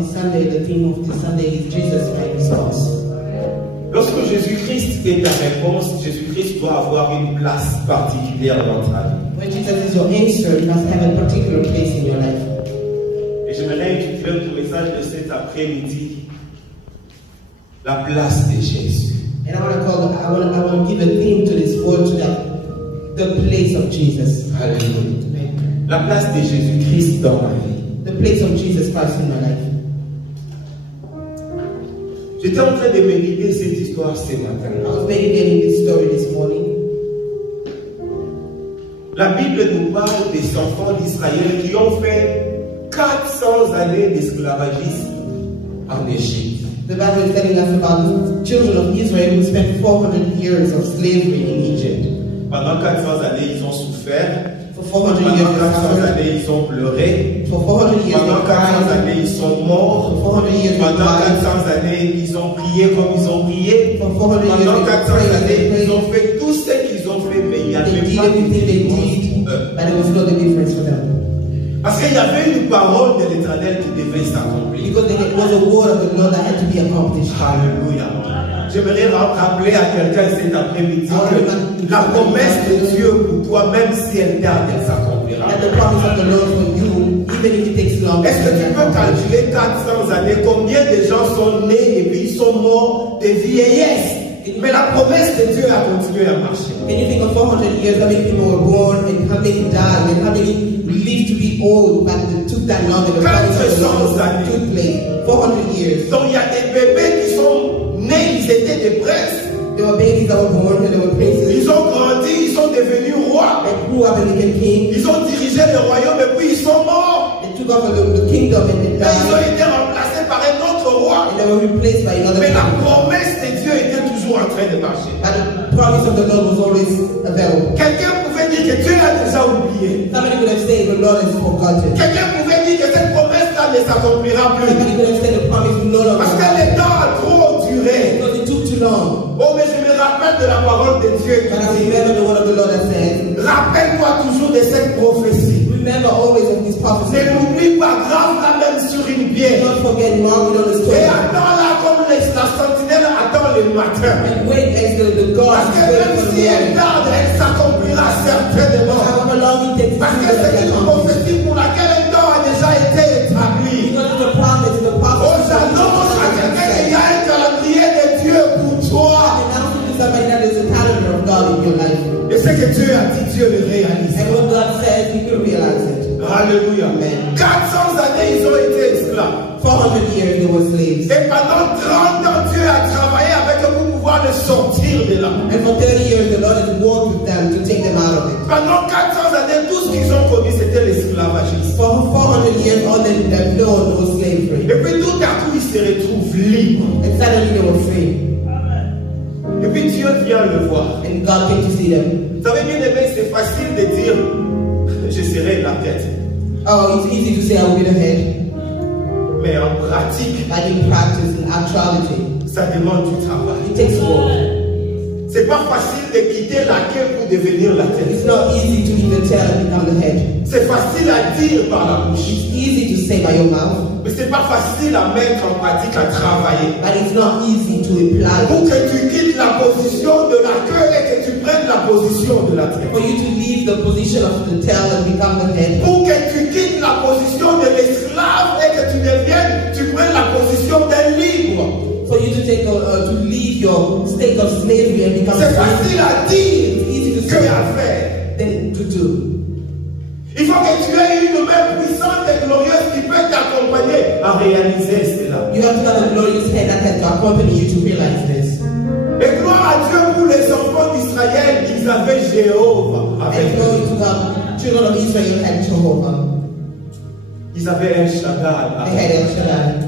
this Sunday, the theme of this Sunday is Jesus, my response. Lorsque Jésus-Christ est ta réponse, Jésus-Christ doit avoir une place particulière dans ta vie. When Jesus is your answer, it must have a particular place in your life. Et j'aimerais intituler ton message de cet après-midi, la place de Jésus. And I want to give a theme to this word today, the place of Jesus. Alléluia. La place de Jésus-Christ dans ma vie. The place of Jesus Christ in my life. J'étais en train de méditer cette histoire ce matin. I was meditating this story this morning. La Bible nous parle des enfants d'Israël qui ont fait 400 années d'esclavagisme en Égypte. The Bible is telling us about the children of Israel who spent 400 years of slavery in Egypt. Pendant 400 années, ils ont souffert. For 400 Pendant years, 400 années, ils ont pleuré. For 400 years, Pendant 400 they années, ils sont morts. For 400 years, Pendant 400 années, ils ont prié comme ils ont prié. For 400 years, Pendant 400 années, they ils ont fait tout ce qu'ils ont fait, mais il n'y avait did pas de everything they différence did, pour eux. but there was no difference for them. Parce qu'il y avait une parole de l'Éternel qui devait s'accomplir. Because there was a word of the Lord that had to be accomplished. Alléluia. J'aimerais rappeler à quelqu'un cet après-midi que la promesse de Dieu pour toi, même si elle tarde, elle s'accomplira. And the promise of the Lord for you, even if it takes long. Est-ce que tu peux calculer 400 années, combien de gens sont nés et puis ils sont morts de vieillesse? Mais la promesse de Dieu a continué à marcher. Can you think of 400 years, how many people were born and how many died and how many lived to be old, but it took that long and the promise of the Lord took place? 400 years. Donc il y a des bébés qui sont nés, ils étaient des princes. There were babies that were born and there were princes. Ils ont grandi, ils sont devenus rois. They grew up and became kings. Ils ont dirigé le royaume et puis ils sont morts. They took over the kingdom and they Et ils ont died. été remplacés par un autre roi. And they were replaced by another Mais la king. promesse de Dieu était toujours en train de marcher. But the promise of the Lord was always available. Quelqu'un pouvait dire que Dieu l'a déjà oublié. Somebody would have said the Lord has forgotten. Quelqu'un pouvait dire que cette promesse-là ne s'accomplira plus. Somebody would have said the promise will no longer Parce que le temps a trop duré. because it took too long. Oh, mais je me rappelle de la parole de Dieu. And I remember the word of the Lord that said, Rappelle-toi toujours de cette prophétie. remember always of this prophecy. Ne l'oublie pas, grave-la même sur une pierre. Do not forget, mark it on the Et stone. attends-la comme la sentinelle attend le matin. And wait as the God Parce que is waiting même for the si elle morning. tarde, elle s'accomplira certainement. However long it takes to Parce see que that c'est it une accomplished. prophétie pour laquelle un temps a déjà été établi. Because it's a promise, it's a prophecy. Oh, j'annonce à quelqu'un qu'il y a un calendrier de Dieu pour toi. Announcing to somebody that there's a calendar of God in your life. Et ce que Dieu a dit, Dieu le réalise. And what God says, you will realize it. Alléluia. Amen. 400 années, ils ont été esclaves. 400 years they were slaves. Et pendant 30 ans, Dieu a travaillé avec eux pour pouvoir les sortir de là. And for 30 years the Lord has worked with them to take them out of it. Pendant 400 années, tout ce qu'ils ont connu, c'était l'esclavagisme. For 400 years all that they've known was slavery. Et puis tout à coup, ils se retrouvent libres. And suddenly they were free. Et puis Dieu vient le voir. And God came to see them. Vous savez bien aimé, c'est facile de dire, je serai la tête. Oh, it's easy to say I will be the head. Mais en pratique, But in practice, in actuality, ça demande du travail. it takes work. C'est pas facile de quitter la queue pour devenir la tête. It's not easy to leave the tail and become the head. C'est facile à dire par la bouche. It's easy to say by your mouth, Mais c'est pas facile à mettre en pratique, à travailler. but it's not easy to apply. Pour que tu quittes la position de la queue et que tu prennes la position de la tête. For you to leave the position of the tail and become the head. Pour que tu quittes la position de l'esclave et que tu prennes la position d'un libre. For you to take to leave your state of slavery and become C'est free. facile à dire It's easy to que say à faire. than to do. Il faut que tu aies une main puissante et glorieuse qui peut t'accompagner à réaliser cela. You have to have a glorious head that has to accompany you to realize this. Et gloire à Dieu pour les enfants d'Israël, ils avaient Jéhovah avec And glory eux. to God, children of Israel had Jehovah. Ils avaient un Shaddai They avec had eux. El Shaddai.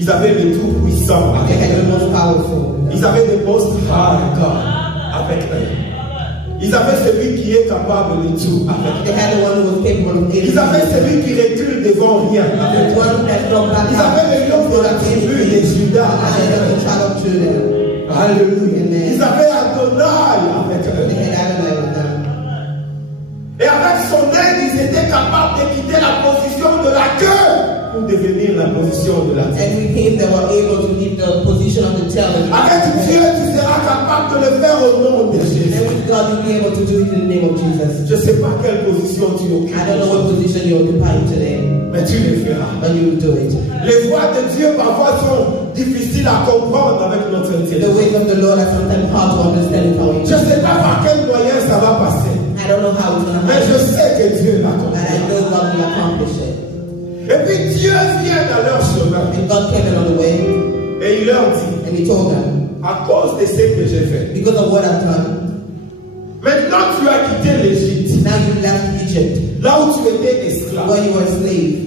Ils avaient le Tout-Puissant They avec had eux. the most powerful. Ils avaient le Most High God avec eux. Ils avaient celui qui est capable de tout avec eux. They had the one who was capable of Ils avaient celui qui recule devant rien the avec eux. one that don't back Ils up. avaient le lion de la tribu de Judas And avec the eux. child of Judah. Alléluia. Amen. Ils avaient Adonai avec They eux. had Adonai with them. Et avec son aide, ils étaient capables de quitter la position de la queue pour devenir la position de la terre. And with him they were able to leave the position of the television. Avec Dieu, tu seras capable de le faire au nom de Jésus. And with God you'll be able to do it in the name of Jesus. Je ne sais pas quelle position tu occupes. I don't know what position you're occupying today, Mais tu le feras. but you will do it. Les voies de Dieu parfois sont difficiles à comprendre avec notre The intelligence. ways of the Lord are sometimes hard to understand how Je ne sais pas par quel moyen ça va passer. I don't know how it's going to Mais je happen, sais que Dieu but I l'accomplira. know God will accomplish it. Et puis Dieu vient dans leur chemin. And God came in on the way, Et il leur dit, and he told them, à cause de ce que j'ai fait, because of what I've done, maintenant tu as quitté l'Égypte, now you left Egypt, là où tu étais esclave. where you were a slave.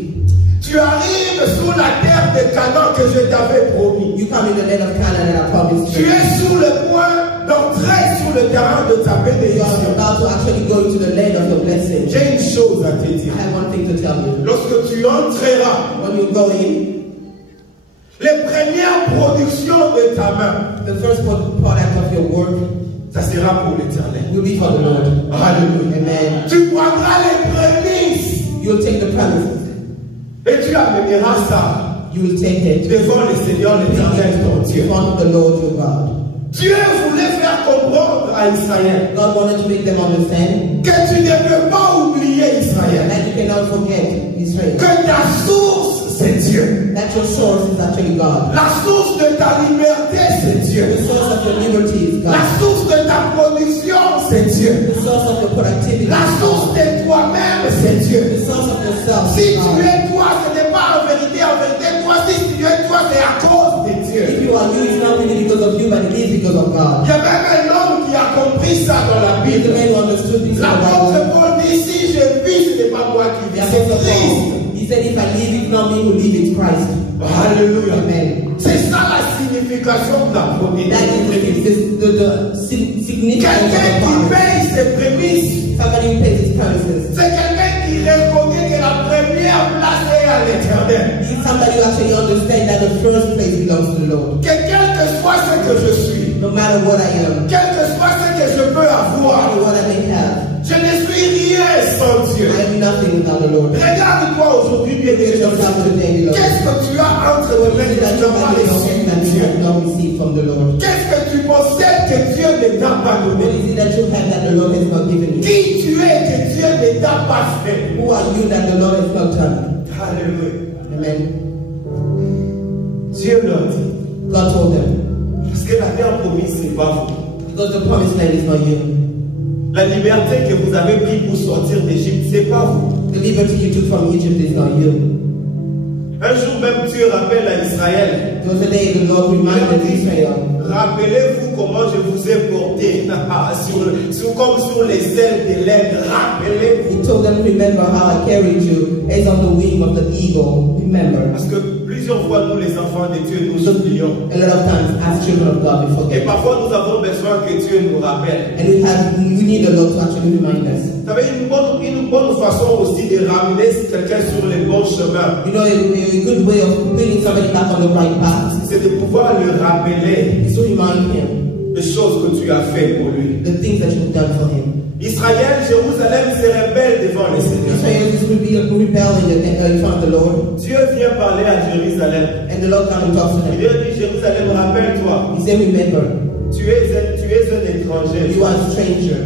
Tu arrives sur la terre de Canaan que je t'avais promis. You come in the land of Canaan that I promised Tu you. es sur le point d'entrer sur le terrain de ta You are bénédiction. about to actually go into the land of your blessing. J'ai une chose à te dire. I have one thing to tell you. Lorsque tu entreras, When you go in, les premières productions de ta main, the first product of your work ça sera pour l'éternel. will be for the Lord. Alléluia. Amen. Tu prendras les prémices You'll take the premises. et tu amèneras ça You will take it. devant le Seigneur l'éternel ton Dieu. From the Lord your God. Dieu voulait faire comprendre à Israël God wanted to make them understand que tu ne peux pas oublier Israël. that you cannot forget Israel. Que ta source, c'est Dieu. That your source is actually God. La source de ta liberté, c'est Dieu. The source of your liberty is La God. source de ta production, c'est Dieu. The source of your productivity La is source God. de toi-même, c'est Dieu. The source of yourself Si is tu God. es toi, ce n'est pas en vérité, toi. Si tu es toi, c'est à cause de Dieu. If you are you, it's not really because of you, but it is because of God. Il y a même un homme qui a compris ça dans la He's the Bible. man who understood this in the L'apôtre Bible. Paul dit, si je vis, ce n'est pas moi qui The vis, c'est Apostle Christ. Paul, he said, if I live, it's not me who live, it's Christ. Alléluia. Amen. C'est ça la signification de la promesse. That is the significance Quelqu'un of qui the paye ses prémices, Somebody who pays his premises. c'est quelqu'un qui reconnaît que la première place est à l'éternel. He's somebody who actually understands that the first place belongs to the Lord. Que quel que soit ce que je suis, No matter what I am, quel que soit ce que je peux no avoir, matter what I may have, je ne suis rien sans Dieu. I am nothing without the Lord. Regarde-toi aujourd'hui, bien Look at yourself today, beloved. qu'est-ce que tu as entre les mains que That tu you n'as pas have in your reçu hand that de you Dieu? have not received from the Lord. Qu'est-ce que tu possèdes que Dieu ne t'a pas What donné? is it that you have that the Lord has not given you? Qui tu es que Dieu ne t'a pas fait? Who are you that the Lord has not done? Alléluia. Amen. Dieu leur dit, God told them, parce que la terre promise, ce n'est pas vous. because the promised land is not you. La liberté que vous avez prise pour sortir d'Égypte, ce n'est pas vous. The liberty you took from Egypt is not you. Un jour même, Dieu rappelle à Israël, There was a day the Lord reminded Israel, rappelez-vous comment je vous ai porté comme sur les ailes de l'aigle. Rappelez-vous. He told them, remember how I carried you as on the wing of the eagle. Remember. Parce que plusieurs fois, nous les enfants de Dieu, nous oublions. A lot of times, as children of God, we Et forget. parfois, nous avons besoin que Dieu nous rappelle. And we need the Lord to actually remind us. Vous savez, une bonne façon aussi de ramener quelqu'un sur les bons chemins, You know, a good way of bringing somebody back on the right path c'est de pouvoir le rappeler is to remind him des choses que tu as fait pour lui. the things that you've done for him. Israël, Jérusalem se rebelle devant le Seigneur. Israel is rebelling in front of the Lord. Dieu vient parler à Jérusalem. And the Lord comes and talks to Il them. dit, Jérusalem, rappelle-toi, He said, remember, tu es un étranger. you are a stranger.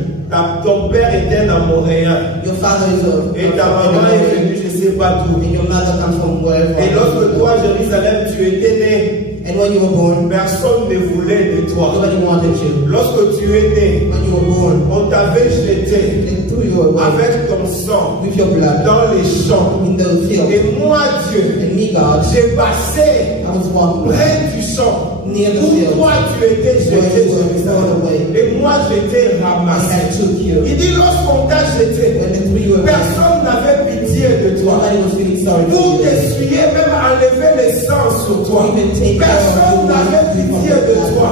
Ton père est un Amoréen. Your father is Et ta maman est venue, je ne sais pas d'où. and your mother comes from wherever. Et lorsque toi, Jérusalem, tu étais né, And when you were born, personne ne voulait de toi. nobody wanted you. Lorsque tu es né, When you were born, on t'avait jeté they threw you away avec ton sang with your blood dans les champs. in the field. Et moi, Dieu, And me, God, j'ai passé I was walking près du champ near the où field toi, tu étais jeté, where you were thrown Jérusalem. away. Et moi, je t'ai And ramassé. I took you. Il dit, lorsqu'on t'a jeté, When they threw you away, personne n'avait pitié de toi. nobody was feeling sorry for Pour you. t'essuyer, même enlever le sang sur toi. Even take care Personne of you, n'avait pitié de toi.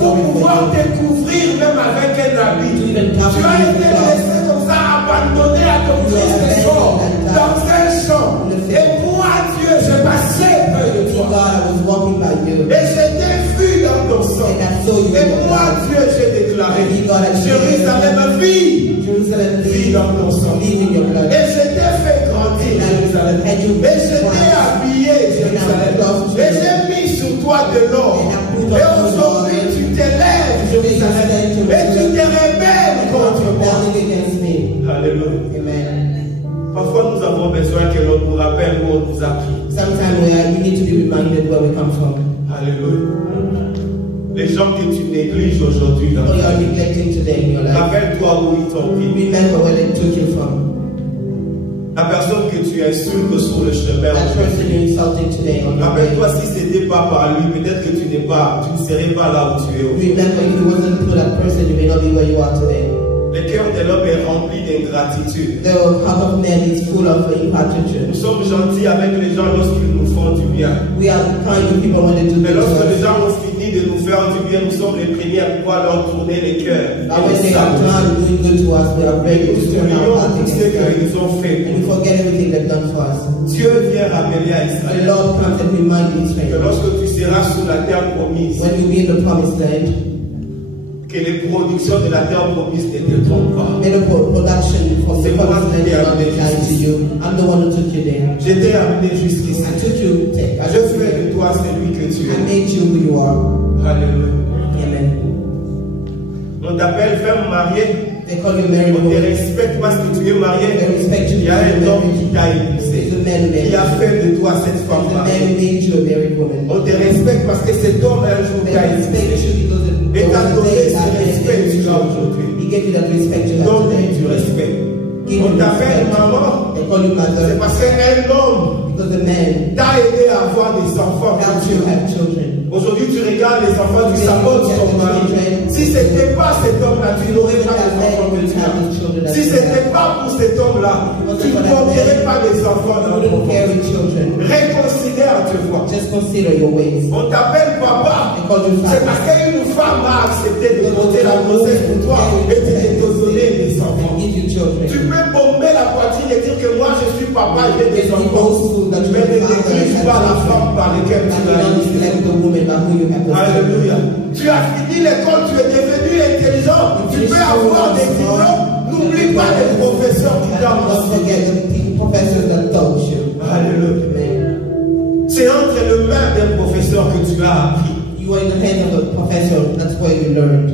Pour pouvoir te couvrir même avec un habit. Tu as été laissé comme ça, abandonné à ton triste sort, dans un champ. Et moi, Dieu, je passais près de God, toi. I was walking by you. Et je t'ai vu dans ton sang. And I saw you. Et moi, Dieu, j'ai déclaré, Jérusalem, vis, Jerusalem, vis dans ton sang. live in your blood. Et je t'ai fait grandir, Jérusalem. Et je t'ai de l'or. Et aujourd'hui, tu t'élèves, Jérusalem, et tu te rebelles contre moi. Alléluia. Parfois, nous avons besoin que l'on nous rappelle où on nous a pris. Sometimes we need to be reminded where we come from. Alléluia. Les gens que tu négliges aujourd'hui dans ta vie, rappelle-toi où ils t'ont pris. Remember where they took you from. La personne que tu insultes sur le chemin, rappelle-toi, si ce n'était pas par lui, peut-être que tu ne serais pas là où tu es aujourd'hui. Remember, if it wasn't for that person, you may not be where you are today. Le cœur de l'homme est rempli d'ingratitude. The heart of man is full of ingratitude. Nous sommes gentils avec les gens lorsqu'ils nous font du bien. We are kind to people when they do Mais good to lorsque les us. gens ont fini de nous faire du bien, nous sommes les premiers à pouvoir leur tourner les cœurs. But when they are done doing good to us, we are ready to turn our heart Tout ce against them. qu'ils ont fait. And we forget everything they've done for us. Dieu vient rappeler à The Israël Lord comes and reminds que Israel, lorsque tu seras sur la terre promise, when you be in the promised land, que les productions de la terre promise ne te trompent pas. may the production from the promised land will not be lying to you. I'm the one who took you there. Je t'ai amené jusqu'ici. I took you, I Je fais de toi celui que tu es. made you who you are. Alléluia. Amen. On t'appelle femme mariée. They call you married On te woman. respecte parce que tu es marié. They respect you. Il y a un homme qui t'a épousé, The man qui a fait de toi cette femme The mariée. man made you a married woman. On te respecte parce que cet homme un jour They t'a respect épousé. you because Et the t'a donné day ce that respect que tu as aujourd'hui. He gave you that respect you have Donne-lui today. du respect. Give On you t'appelle respect. maman. They call you C'est mother parce qu'un homme because the man t'a aidé à avoir des enfants. helps you have children. Aujourd'hui, tu regardes les enfants, tu sabotes ton mari. Si ce n'était pas cet homme-là, tu n'aurais pas les enfants que tu as. Si ce n'était pas pour cet homme-là, tu ne porterais pas des enfants dans ton corps. Réconsidère-toi. Just consider your ways. On t'appelle papa. They call you C'est father. parce qu'une femme a accepté de porter la grossesse pour toi et de te donner des enfants. They give you children. Tu peux bomber la poitrine et dire que moi je suis papa et j'ai des They enfants. boastful that you Mais ne are father néglige and pas la children. femme par laquelle And tu you l'as don't élevé. neglect the woman by who you have the Alléluia. Tu as fini l'école, tu es devenu intelligent. Tu peux avoir des diplômes. N'oublie pas les professeurs qui t'ont Don't forget the professors that taught you. Alléluia. Amen. C'est entre les mains d'un professeur que tu as appris. You are in the hands of a professor. That's where you learned.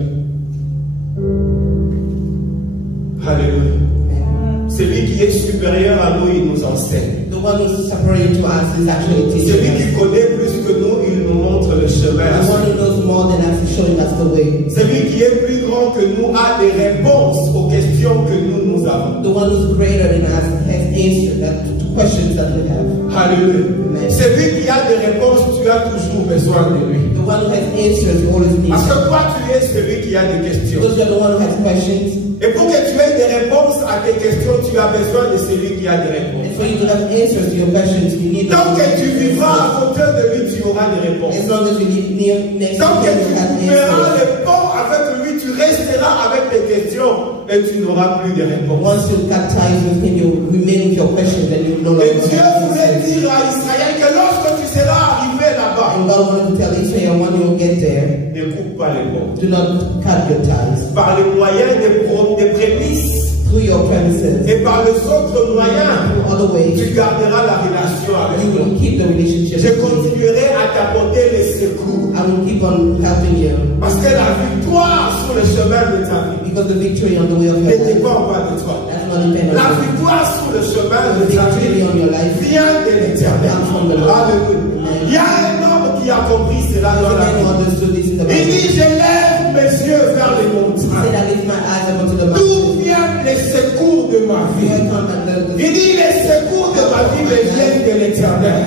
Alléluia. Amen. Celui qui est supérieur à nous, il nous enseigne. The one who's superior to us is actually teaching Celui us. qui connaît plus que nous, il nous montre le chemin. The one who knows more than us is showing us the way. Celui qui est plus grand que nous a des réponses aux questions que nous avons. The one who's greater than us has answered to questions that we have. Alléluia. Amen. Celui qui a des réponses, tu as toujours besoin de lui. The one who has answers always needs. Parce que toi, tu es celui qui a des questions. Because you're the one who has questions. Et pour que tu aies des réponses à tes questions, tu as besoin de celui qui a des réponses. And for you to have answers to your questions, you need Tant que tu vivras à côté de lui, tu auras des réponses. As long as you live next to Tant que him, tu you have feras answers. le pont avec lui, tu resteras avec tes questions et tu n'auras plus de réponses. Once you've got ties with him, you remain with your questions and you no Et longer Dieu have voulait answers. dire à Israël que lorsque tu seras arrivé là-bas, And God wanted to tell Israel when you get there, ne coupe pas les ponts. do not cut your ties. Par le moyen des prémices Through your premises, et par les autres moyens, through other ways, tu garderas la relation avec you will lui. keep the relationship. Je with him. continuerai à t'apporter les secours. I will keep on helping you. Parce que la victoire sur le chemin de ta vie Because the victory on the way of ne your life, dépend pas de toi. that's not dependent La on you. victoire sur le chemin The de ta victory vie on your life vient de l'éternel. comes from the Lord. Alléluia. Il y a un homme qui a compris cela dans The la man who vie. understood this in the Il Bible. dit, je lève mes yeux vers les He montagnes. said, I lift my eyes up unto the D'où mountain. viennent les secours de ma vie? Here come and Il dit, les secours de ma vie me viennent de l'éternel.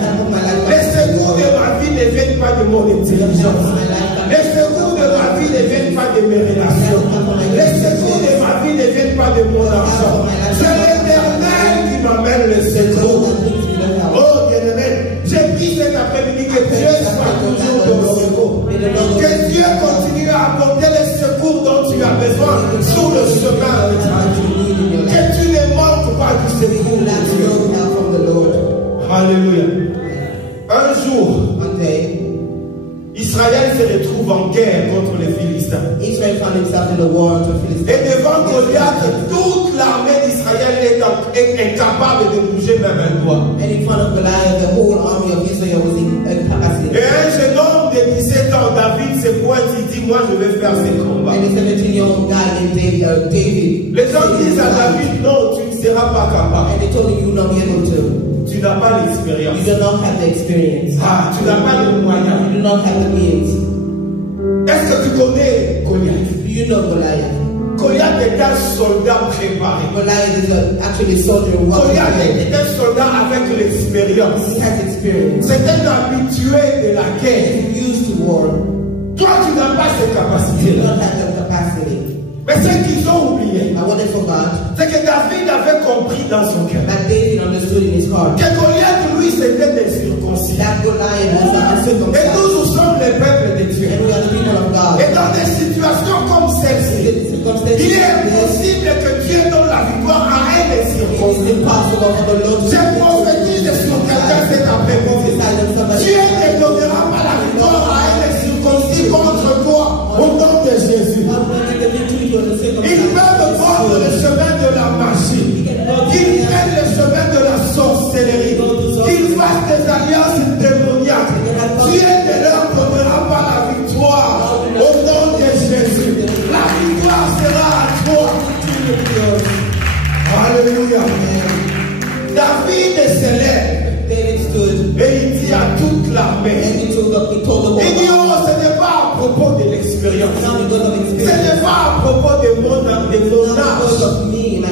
Les secours de ma vie ne viennent pas de mon intelligence. Les secours de ma vie ne viennent pas de mes relations. Les secours de ma vie ne viennent pas de mon argent. C'est l'éternel qui m'amène le secours. Oh bien-aimé, j'ai pris cet après-midi que Dieu soit toujours ton secours. Que Dieu continue à apporter les secours dont tu as besoin sur le chemin de ta vie. Que tu ne manques pas du secours de Dieu. Alléluia. Un jour, One day, Israël se retrouve en guerre contre les Philistins. Israel found himself in a war to Philistines. Et devant Goliath, toute l'armée d'Israël est incapable de bouger même un doigt. And in front of Goliath, the whole army of Israel was incapacitated. Et un jeune homme de moi je vais faire ces combats. And the 17-year-old guy named David. Les gens disent à David, non, tu ne seras pas capable. And they told him you will not be able to. Tu n'as pas l'expérience. You do not have the experience. Ah, tu n'as pas le moyen. You do not have the means. Est-ce que tu connais Goliath? Do you know Goliath? Goliath est un soldat préparé. Goliath is actually a soldier. Goliath est un soldat avec l'expérience. He has experience. C'est un habitué de la guerre. He's used to war. Toi, tu n'as pas cette You capacité. do not have the capacity. Mais ce qu'ils ont oublié, But what they forgot, c'est que David avait compris dans son cœur that David understood in his heart, que Goliath, lui, c'était des circoncis. that Goliath was Et uncircumcised. nous sommes les peuples de Dieu. And we are the people of God. Et dans des situations comme celle-ci, il est impossible que Dieu donne la victoire à un des It is circoncis. impossible for the Lord to Je prophétise sur quelqu'un cet après-midi. Dieu ne donnera pas la victoire à un des circoncis contre toi au nom de Jésus. Ils peuvent prendre le chemin de la magie. Qu'ils prennent le chemin de la sorcellerie. Qu'ils fassent des alliances démoniaques. Dieu ne leur donnera pas la victoire au nom de Jésus. La victoire sera à toi. Alléluia. David se lève et il dit à toute l'armée. Il dit, oh, ce n'est pas à propos de l'expérience. Ce n'est pas à propos de mon âge.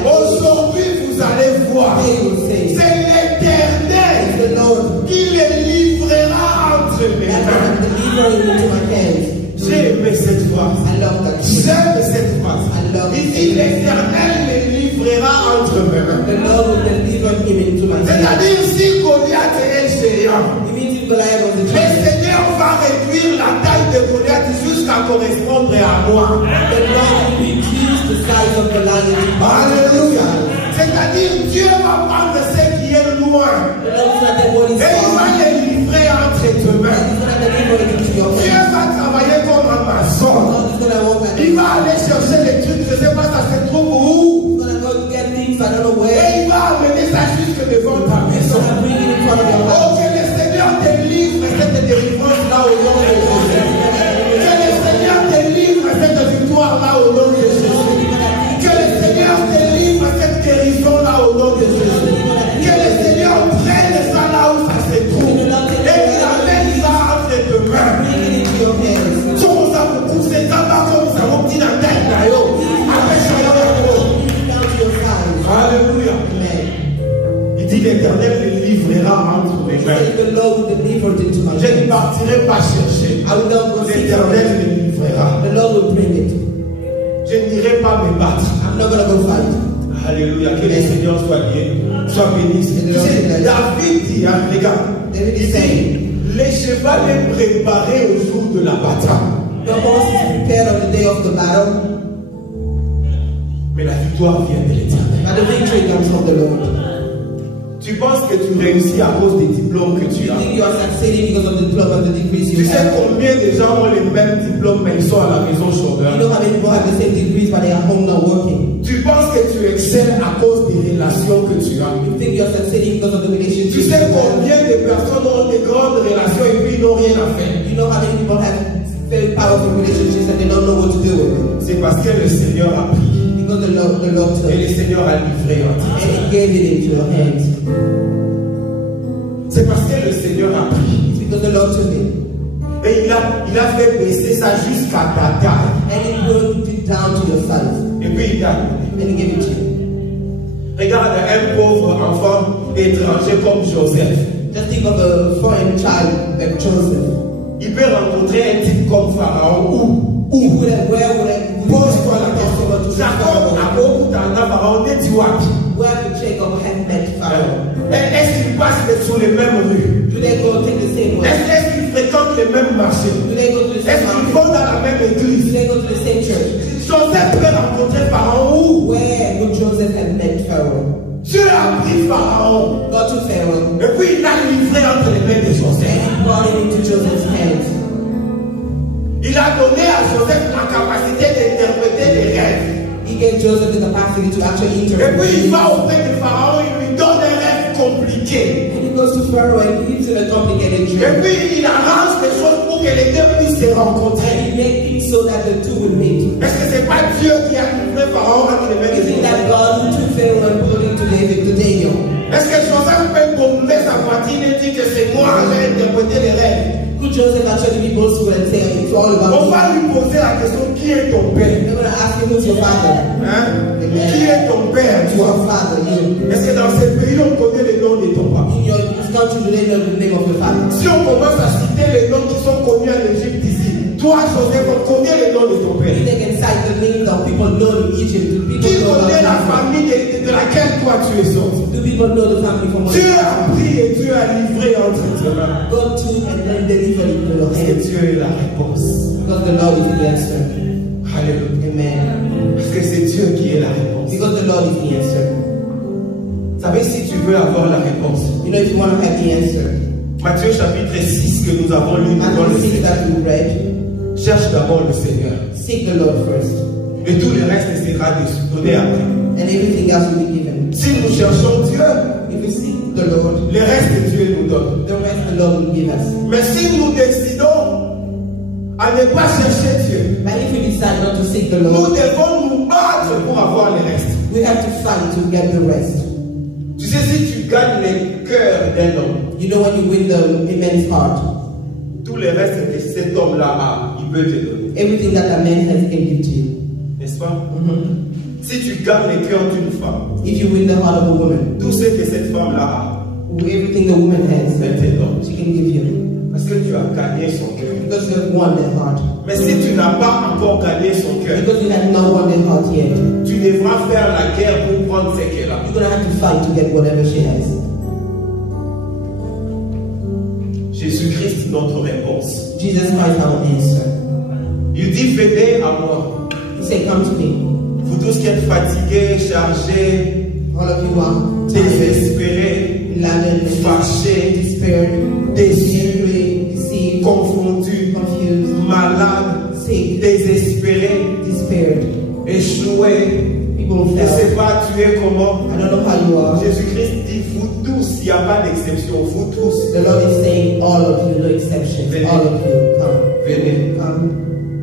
Aujourd'hui, vous allez voir. C'est l'Éternel qui les livrera entre mes mains. J'ai aimé cette phrase. J'aime cette phrase. Il dit, l'Éternel les livrera entre mes mains. C'est-à-dire, si Goliath est géant, le Seigneur va réduire la taille de Goliath jusqu'à correspondre à moi. Alléluia. C'est-à-dire, Dieu va prendre ce qui est loin et il va les livrer entre tes mains. Dieu va travailler comme un maçon. Il va aller chercher les trucs, je ne sais pas ça se trouve où. Et il va amener ça jusque devant ta maison. Oh, que le Seigneur te livre cette délivrance là au nom de Jésus. Que le Seigneur te livre cette victoire là au nom de Jésus. Que le Seigneur te livre cette guérison là au nom de Jésus. Que le Seigneur prenne ça là où ça se trouve. Et qu'il amène ça entre tes mains. Somos a beaucoup, c'est d'abord comme ça, mon petit Nathan d'ailleurs. Avec ça, alléluia. Il dit l'Éternel les livrera entre mes mains. Je ne partirai pas chercher. L'Éternel les livrera. Je n'irai pas me battre. Alléluia. Que le Seigneur soit béni. David dit, regarde, il dit, les chevaux est préparé au jour de la bataille. The horse is prepared on the day of the battle, mais la victoire vient de l'Éternel. but the victory comes from the Lord. Tu penses que tu réussis à cause des diplômes que tu You as. think you are succeeding because of the diploma and the degrees Tu you sais have? combien de gens ont les mêmes diplômes mais ils sont à la maison chômeurs. You know how many people have the same degrees but they are home not working? Tu penses que tu excelles à cause des relations que tu as. You think you are succeeding because of the Tu relationships sais you have? combien de personnes ont des grandes relations et puis ils n'ont rien à faire. You know how many people have very powerful relationships and they don't know what to do with it? C'est parce que le Seigneur a pris. Because the Lord took Et it le Seigneur a livré en and He gave it into your hands. C'est parce que le Seigneur a pris. It's because the Lord took it Et il a fait baisser ça jusqu'à ta taille. and He put it down to your size Et puis il t'a donné. and He gave it to you. Regarde un pauvre enfant étranger comme Joseph. Just think of a foreign child like Joseph. Il peut rencontrer un type comme Pharaon Where would I pose-toi la question. Jacob a beaucoup d'argent, Pharaon, tu vois qui? Where could Jacob have met Pharaoh? Est-ce qu'il passe sur les mêmes rues? Do they go take the same way? Est-ce qu'il fréquente les mêmes marchés? Do they go to the Est-ce same qu'ils mountain? vont dans la même Do église? they go to the same church? Joseph peut rencontrer Pharaon où? Where would Joseph have met Pharaoh? Dieu a pris Pharaon. Go to Pharaoh Et puis il l'a livré entre les mains de and Joseph. He brought him into Joseph's hands. Il a donné à Joseph la capacité d'interpréter les rêves. He gave Joseph the capacity to actually Et interpret. puis il va auprès de Pharaon, il lui donne un rêve compliqué. And he goes to Pharaoh and gives him a complicated Et dream. puis il arrange les choses pour que les deux puissent se rencontrer. And he made things so that the two would meet. Est-ce que c'est pas Dieu qui a livré Pharaon entre les mains You de think Dieu? that God who took Pharaoh and put him to Daniel? Est-ce que Joseph peut bomber sa poitrine et dire que c'est moi qui ai interprété les rêves? Could Joseph actually be boastful and say it's all about On you? va lui poser la question, qui est ton père? They're going to ask him who's your father. Hein? Qui est ton père, toi? Your father, you. Est-ce que dans ce pays on connaît le nom de ton papa? In your country, do they know the name of your father? Si on commence à citer les noms qui sont connus en Égypte ici, toi Joseph, on connaît le nom de ton père. If they can cite the names of people known in Egypt, do people Qui know connaît la about famille de laquelle toi tu es sorti? Do people know the family from Dieu a pris et Dieu a livré entre tes mains. God took and then delivered it to your Parce que hands? Dieu est la réponse. Because the Lord is the answer. Alléluia. Amen. Parce que c'est Dieu qui est la réponse. Because the Lord is the answer. Vous savez, si tu veux avoir la réponse, You know, if you want to have the answer, Matthieu chapitre 6 que nous avons lu dans le Matthew 6 Seigneur. that we read, Cherche d'abord le Seigneur. seek the Lord first, Et tout le reste sera donné après. and everything else will be given. Si nous cherchons Dieu, If we seek the Lord, le reste Dieu nous donne. the rest the Lord will give us. Mais si nous décidons à ne pas chercher Dieu, But if we decide not to seek the nous Lord, devons nous battre pour avoir le reste. we have to fight to get the rest. Tu sais, si tu gagnes le cœur d'un homme, You know, when you win the man's heart, tout le reste que cet homme-là a, il peut te donner. everything that a man has can give to you. N'est-ce pas? Si tu gagnes le cœur d'une femme, If you win the heart of a woman, tout ce que cette femme-là a, everything the woman has, elle te donne. she can give you. Parce que tu as gagné son cœur. Because you have won their heart. Mais si tu n'as pas encore gagné son cœur, Because you have not won their heart yet, tu devras faire la guerre pour prendre ce qu'elle a. you're going to have to fight to get whatever she has. Jésus-Christ, notre réponse. Jesus Christ, our answer. Il dit, venez à moi. He said, come to me. Vous tous qui êtes fatigués, chargés, All of you are tired, désespérés, laden, fâchés, despaired, déçus, deceived, confondus, confused, malades, sick, désespérés, despaired. échoués. People Je ne fell. sais pas, tu es comment. I don't know how you are. Jésus-Christ dit, vous tous, il n'y a pas d'exception, vous tous. The Lord is saying, all of you, no exceptions. Venez. All of you, come. Venez. Come.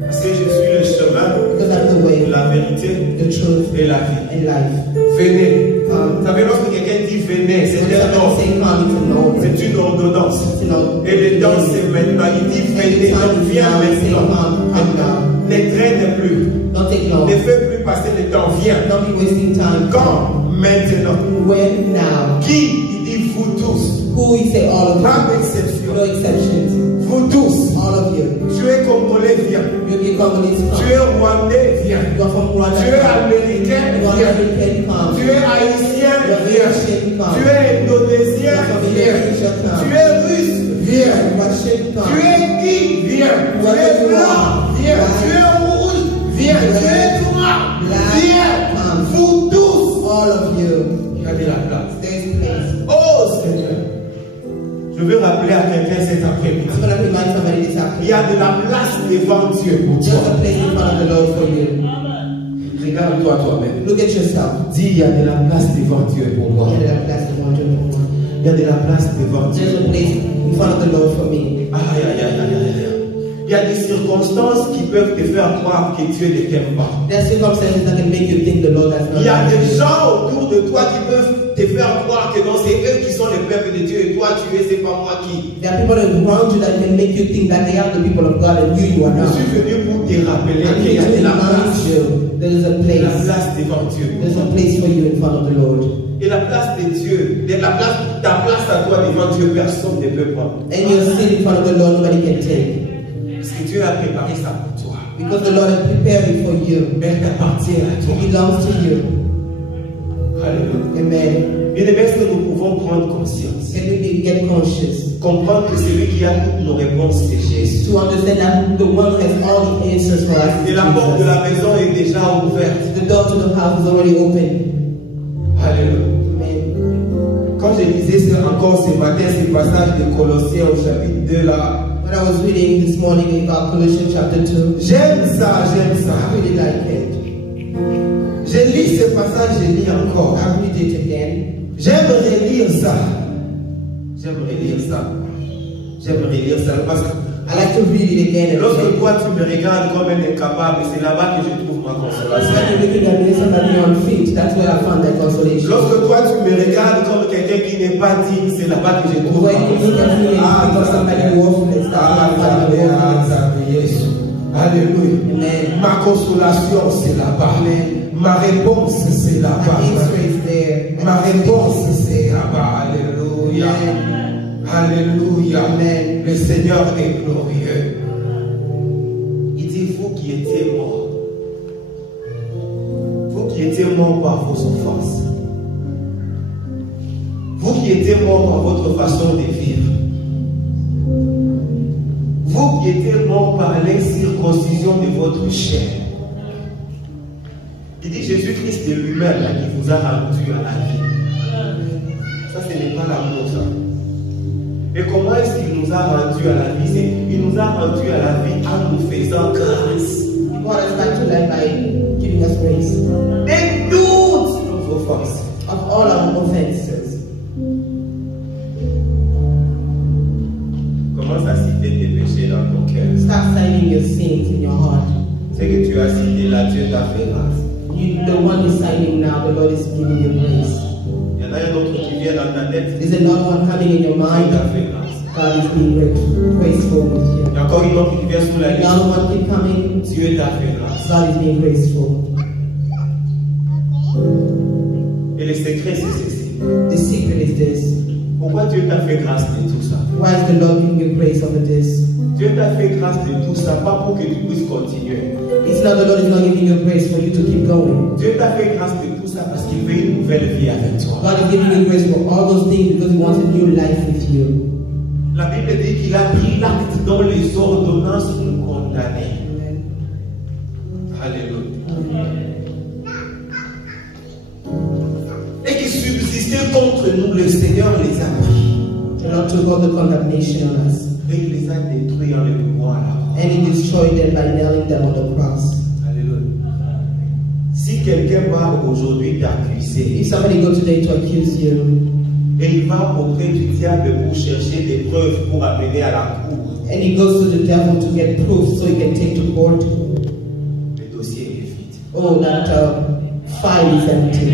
Parce que je suis le chemin, Because I'm the way, la vérité the truth, et la vie. and life. Venez. Come. Vous savez, lorsque quelqu'un dit venez, c'est When un somebody ordre. say come, it's an order. C'est une ordonnance. You know, Et le temps, c'est maintenant. Il dit venez, donc viens maintenant. Ne traîne plus. Don't take long. Ne fais plus passer le temps. Viens. Don't be wasting time. Quand? Maintenant. When? Now. Qui? Il dit vous tous. Who we say all of Pas you. d'exception. No exceptions. Vous tous. All of you. Tu es congolais, viens. You be Congolese, Tu come. es rwandais, viens. You are from Rwanda, Tu es come. américain, You are viens. American, come. Tu es haïtien, You are viens. Asian, come. Tu es indonésien, You are from viens. Indonesia, come. Tu es russe, viens. Russian, Tu come. es qui? Viens. Tu Whatever es you blanc, are. viens. White. Tu es rouge, viens. Tu es noir, Black. viens. Come. Vous tous. All of you. Il y a de la place. There is place. Oh Seigneur. Je veux rappeler à quelqu'un cet après-midi. I'm going to remind somebody this Il y a afternoon. de la place devant Dieu pour There's toi. a place in front of the Lord for you. Regarde-toi toi-même. Look at yourself. Dis, il y a de la place devant Dieu pour moi. There's a place in front of the Lord. Il y a de la place devant Dieu. There's a place in front of the Lord for me. Aïe, aïe, aïe, aïe, aïe, aïe. Il y a des circonstances qui peuvent te faire croire que Dieu ne t'aime pas. There are circumstances that can make you think the Lord has not Il y a loved des you. gens autour de toi qui peuvent te faire croire que non, c'est eux qui sont le peuple de Dieu et toi tu es, c'est pas moi qui. There are people around you that can make you think that they are the people of God and you are Je not. suis venu pour te rappeler I'm qu'il y here a to de la remind place. you there is a La place. place devant Dieu. There's a place for you in front of the Lord. Et la place de Dieu, ta place à toi devant Dieu, personne ne peut prendre. And you're sitting in front of the Lord, nobody can take. Parce que Dieu a préparé ça pour toi. Because the Lord has prepared it for you. Elle t'appartient à toi. It belongs to you. Alléluia. Amen. Bien aimé, est-ce que nous pouvons prendre conscience? Can we get conscious? Comprendre que celui qui a toutes nos réponses, c'est Jésus. To understand that the one who has all the answers for us is Et la porte de Jesus. la maison est déjà ouverte. The door to the house is already open. Alléluia. Amen. Quand je lisais encore ce matin, ce passage de Colossiens au chapitre 2 là, When I was reading this morning about Colossians chapter 2, j'aime ça, j'aime ça. I really like it. Je lis ce passage, je lis encore. I read it again. J'aime relire ça. J'aime relire ça. J'aime relire ça. Parce que I like to read it again. Lorsque toi tu me regardes comme un incapable, c'est là-bas que je trouve ma consolation. When you're looking at me, somebody on feet, that's where I found that consolation. Lorsque toi tu me regardes comme quelqu'un qui n'est pas digne, c'est là-bas que je trouve ma consolation. Alléluia. Ma consolation, c'est là-bas. Ma réponse, c'est là-bas. Ma réponse, c'est là-bas. Alléluia. Alléluia. Le Seigneur est glorieux. Il dit, vous qui étiez morts, vous qui étiez morts par vos offenses, vous qui étiez morts par votre façon de vivre, vous qui étiez morts par l'incirconcision de votre chair. Il dit Jésus-Christ de lui-même qui vous a rendu à la vie. Ça, ce n'est pas l'amour, ça. Et comment est-ce qu'il nous a rendu à la vie? Il nous a rendu à la vie en nous faisant grâce. He brought us back to life by giving us grace. Et toutes nos offenses. Of all our offenses. Commence à citer tes péchés dans ton cœur. Start citing your sins in your heart. C'est que tu as cité là, Dieu t'a fait grâce. The one you're citing now, the Lord is giving you grace. Il y en a un autre qui vient dans ta tête. There's another one coming in your mind. Dieu t'a fait grâce. God is being graceful with you. Il y a encore une autre qui vient sous la liste. Another one keep coming. Dieu t'a fait grâce. God is being graceful. Et le secret, c'est ceci. The secret is this. Pourquoi Dieu t'a fait grâce de tout ça? Why is the Lord giving you grace over this? Dieu t'a fait grâce de tout ça, pas pour que tu puisses continuer. It's not the Lord is not giving you grace for you to keep going. Dieu t'a fait grâce de tout ça parce qu'il veut une nouvelle vie avec toi. God is giving you grace for all those things because He wants a new life with you. La Bible dit qu'il a pris l'acte dont les ordonnances nous condamnaient. Alléluia. Et qui subsistait contre nous, le Seigneur les a pris. The Lord took all the condemnation on us. Et il les a détruits en les pouvant à la croix. And He destroyed them by nailing them on the cross. Alléluia. Si quelqu'un va aujourd'hui t'accuser, If somebody go today to accuse you, et il va auprès du diable pour chercher des preuves pour amener à la cour, and he goes to the devil to get proof so he can take to court, le dossier est vide. oh, that file is empty.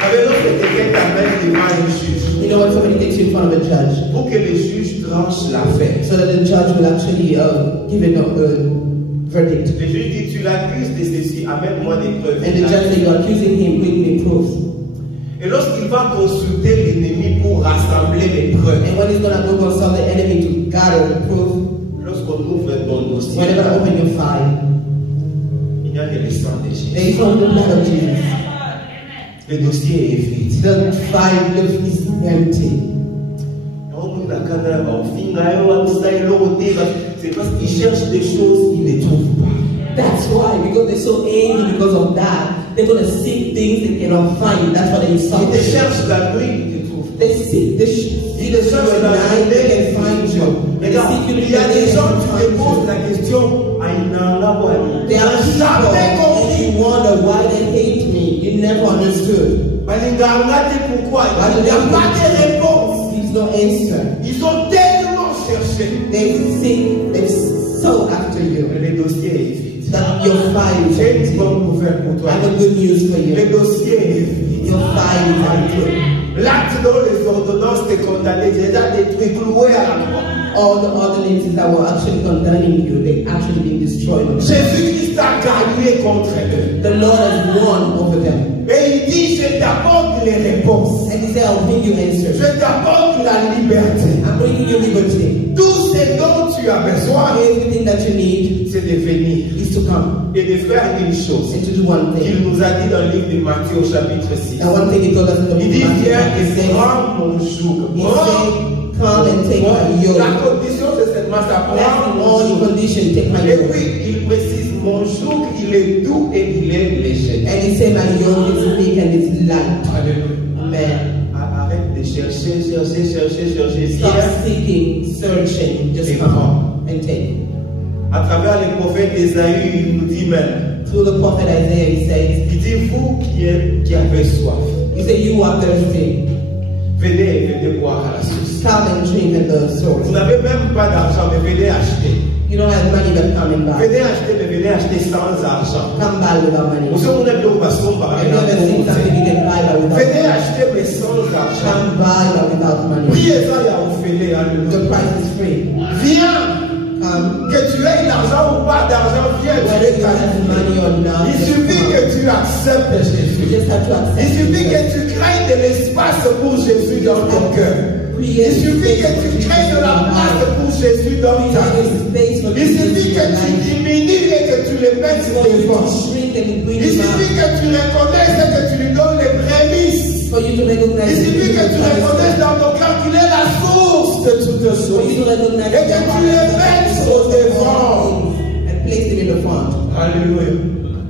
Avec l'autre, quelqu'un t'amène devant un juge. You know when somebody takes you in front of a judge, Pour que le juge tranche l'affaire. so that the judge will actually give it a verdict. Le juge dit, tu l'accuses de ceci, amène-moi des preuves. And the judge says, you're accusing him, bring me proof. Et lorsqu'il va consulter l'ennemi pour rassembler les preuves, And when he's going to go consult the enemy to gather the proof, lorsqu'on ouvre ton dossier, when they're going to open your file, il n'y a que le sang de there Jésus. is only the blood of Jesus. Le dossier est vide. The file is empty. C'est parce qu'il cherche des choses qu'il ne trouve pas. That's why, because they're so angry because of that, they're going to seek things they cannot find. That's why they insult Il te you. cherche la nuit, il te trouve. They seek, Il te cherche at la night, they journée, can find you. They Regarde, seek you il y a des gens qui te posent find you. la question, Aïnanga Wali. There are people, Jamais and compris. you wonder why they hate me. You never understood. Balinganga, c'est pourquoi il n'y a pas de réponse. There's no answer. Ils ont tellement cherché. They've sought after you. Le dossier est vide. That your file is J'ai une empty. bonne nouvelle pour toi. I have a good news for Le you. dossier est vide. Your file is empty. L'acte dont les ordonnances te condamnaient, déjà détruit, cloué à la croix. All the ordinances that were actually condemning you, they actually been destroyed. Jésus-Christ a gagné contre eux. The Lord has won over them. Et il dit, je t'apporte les réponses. And He said, I'll bring you answers. Je t'apporte la liberté. I'm bringing you liberty. Tout ce dont tu as besoin, Everything that you need c'est de venir is to come et de faire une chose and to do one qu'il thing. nous a dit dans le livre de Matthieu au chapitre 6. And one thing He told us in the book Il of dit, Matthew, viens He et said, prends mon joug. He said, come and take my yoke. La condition, c'est seulement ça. That's Prends the mon only joug. condition, take my Et yoke. puis, il précise, mon joug, il est doux et il est léger. And He said, my yoke is weak and it's light. Alléluia. Amen. Arrête de chercher. Stop Viens. seeking, searching, just Et come prends. and take. À travers les prophètes d'Ésaïe, il nous dit même, Through the prophet Isaiah, He says, il dit, vous qui avez soif, He said, you are thirsty. Venez boire à la source. Come and drink at the source. Vous n'avez même pas d'argent, mais venez acheter. You don't have money, but come and buy. Venez acheter, mais venez acheter sans argent. Come buy without money. Vous savez, on a bien au baston par Have you ever seen something you can buy but without venez money? acheter, mais sans argent. Come buy but without money. Priez-en et offrez-les à lui. The price is free. Viens. Come. Que tu aies l'argent ou pas d'argent, viens. Whether you have money or not, Il suffit que tu acceptes you Jésus. just have to accept. Il suffit que tu crées de l'espace pour Jésus dans ton cœur. Il suffit que tu crées de la place pour Jésus dans ta vie. Il suffit que tu diminues et que tu le mettes devant. Il suffit que tu reconnaisses et que tu lui donnes les prémices. Il suffit que tu reconnaisses dans ton cœur qu'il est la source de toutes choses. Et que tu le mettes au devant. Alléluia.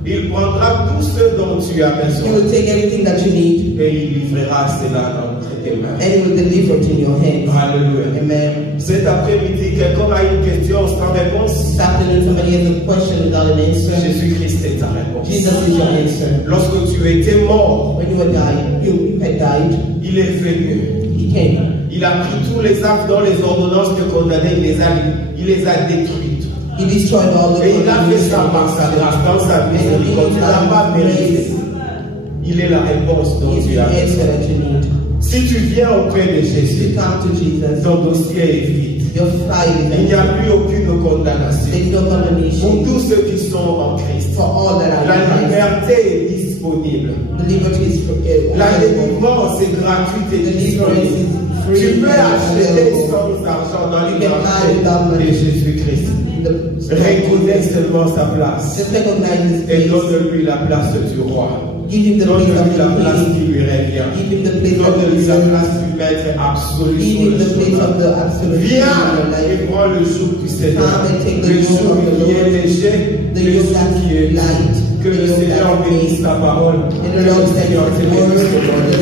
Il prendra tout ce dont tu as besoin. He will take everything that you need. Et il livrera cela entre tes mains. And he will deliver it in your hands. Alléluia. Amen. Cet après-midi, quelqu'un a une question sans réponse. This afternoon, somebody has a question without an answer. Jésus-Christ est ta réponse. Jesus is your answer. Lorsque tu étais mort, When you had died, il est venu. he came. Il a pris tous les actes dont les ordonnances te condamnaient, il les a détruites. He destroyed all the Et il a fait ça par sa grâce, dans sa miséricorde. Tu n'as pas mérité. Il est la réponse dont He's tu the as answer besoin. that you need. Si tu viens auprès de Jésus, You come to Jesus. ton dossier est vide. Your file is Il n'y a empty. plus aucune condamnation. There's no Pour condemnation tous ceux qui sont en Christ, for all that are la in Christ. liberté est disponible. The liberty is La available. délivrance est gratuite et The deliverance disponible. is free. Tu peux acheter available. sans argent dans You can buy without l'identité money. de Jésus-Christ. Reconnais seulement sa place Just recognize his et place. donne-lui la place du roi. Give him the place Donne-lui la of place the qui king. lui revient. Give him the place of Donne-lui la the place du maître absolu Give sur him le the place chemin. of the absolute king in Viens your et life. prends le joug du Seigneur. Come and take the Le yoke joug of the qui est Lord. léger, The le yoke joug that qui est is light. Que The le yoke Seigneur that is bénisse made. ta parole. And Que the le Lord said, Seigneur te bénisse. the